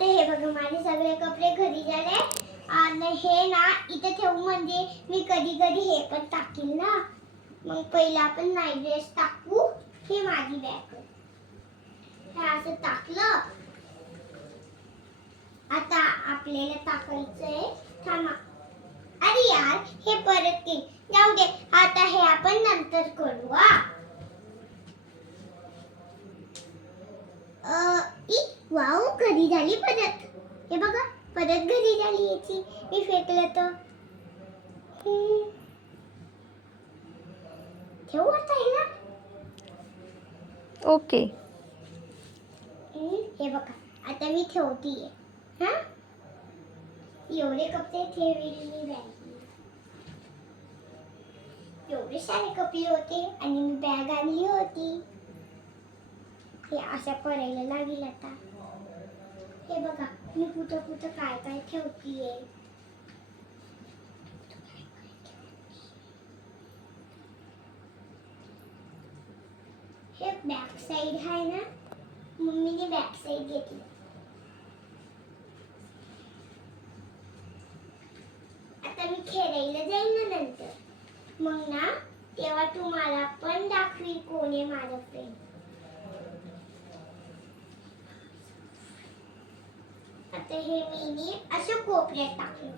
आता हे बघा माझे सगळे कपडे घरी झाले आणि हे ना इथे ठेवू म्हणजे मी कधी कधी हे पण टाकील ना. मग पहिला आपण नाईट ड्रेस टाकू. हे माझी बॅग हे असं टाकलं. आता आपल्याला टाकायचंय. थांबा. अरे यार हे परत के जाऊ दे. आता हे आपण नंतर करू. वाव घरी झाली परत. हे बघा परत घरी झाली याची. मी फेकलं तर ठेवू आता हिला. ओके. हे बघा आता मी ठेवतीये. हा एवढे कपडे ठेवले मी बॅग. एवढे सारे कपडे होते आणि मी बॅग आणली होती. हे असं करायला लागेल आता. हे बघा मी कुठं कुठं काय काय ठेवतीये. हे बॅक साइड आहे ना. मम्मीने बॅक साइड घेतली. आता मी खेळायला जाईन ना नंतर. मग ना तेव्हा तुम्हाला पण दाखवी कोण आहे माझा फ्रेंड. आता हे मी असं कोपऱ्यात टाकलं.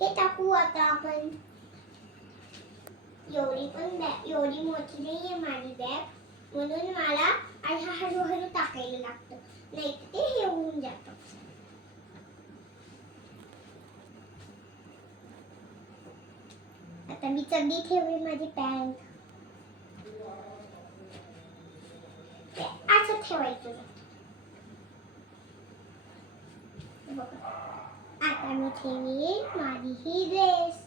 हे टाकू आता आपण. एवढी मोठी नाही आहे माझी बॅग म्हणून मला हळूहळू टाकायला लागतं. नाही तर ते हे होऊन जातं. आता मी चड्डी ठेवली माझी पॅन्ट. असं ठेवायचं. आता मी ठेवी माझी ही ड्रेस.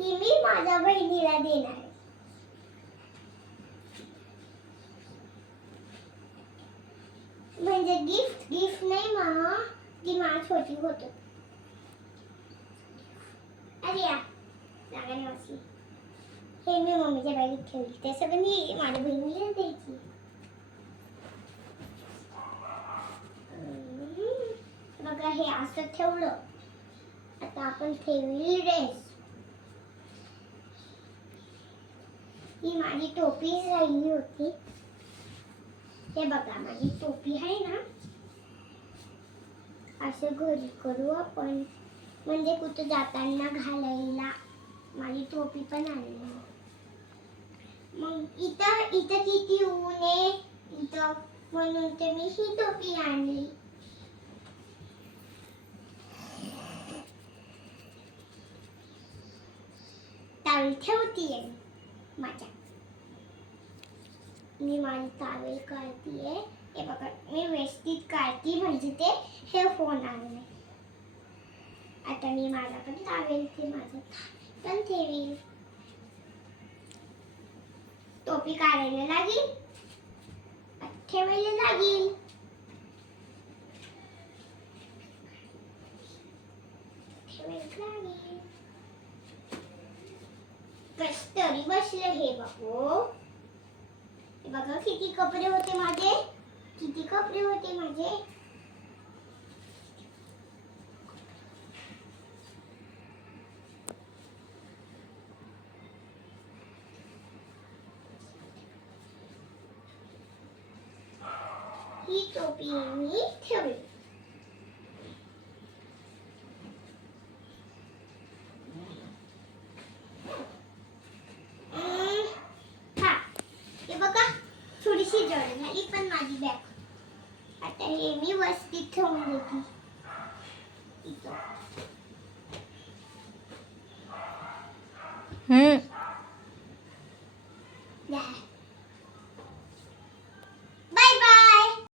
ही मी माझ्या बहिणीला देणार आहे. म्हणजे गिफ्ट नाही मा. ती माझी छोटी होती. अरे या जागा नाही वाचली. हे मी मम्मीच्या बॅगेत ठेवली. ते सगळं मी माझ्या बहिणीला द्यायची. बघा हे असं ठेवलं. आता आपण ठेवली ड्रेस. ही माझी टोपी राहिली होती. हे बघा माझी टोपी आहे ना. असं घरी करू आपण. म्हणजे कुठं जाताना घालायला माझी टोपी पण आणली. मग इथं किती ऊन आहे इथं म्हणून ते मी ही टोपी आणली. टावेल ठेवतीये माझ्या. मी माझी टावेल काढतीये. हे बघा मी व्यवस्थित काढती म्हणजे ते हे होणार नाही. आता मी माझ्याकडे टावेल ते माझं पण ठेवील. टोपी काढायला लागेल. ठेवायला लागेल. कस तरी बसलं हे बघू. हे बघा किती कपडे होते माझे. किती कपडे होते माझे. ही टोपी मी ठेवली. हे बघा थोडीशी जड झाली पण माझी बॅग. आता हे मी व्यवस्थित ठेवून देते. हम्म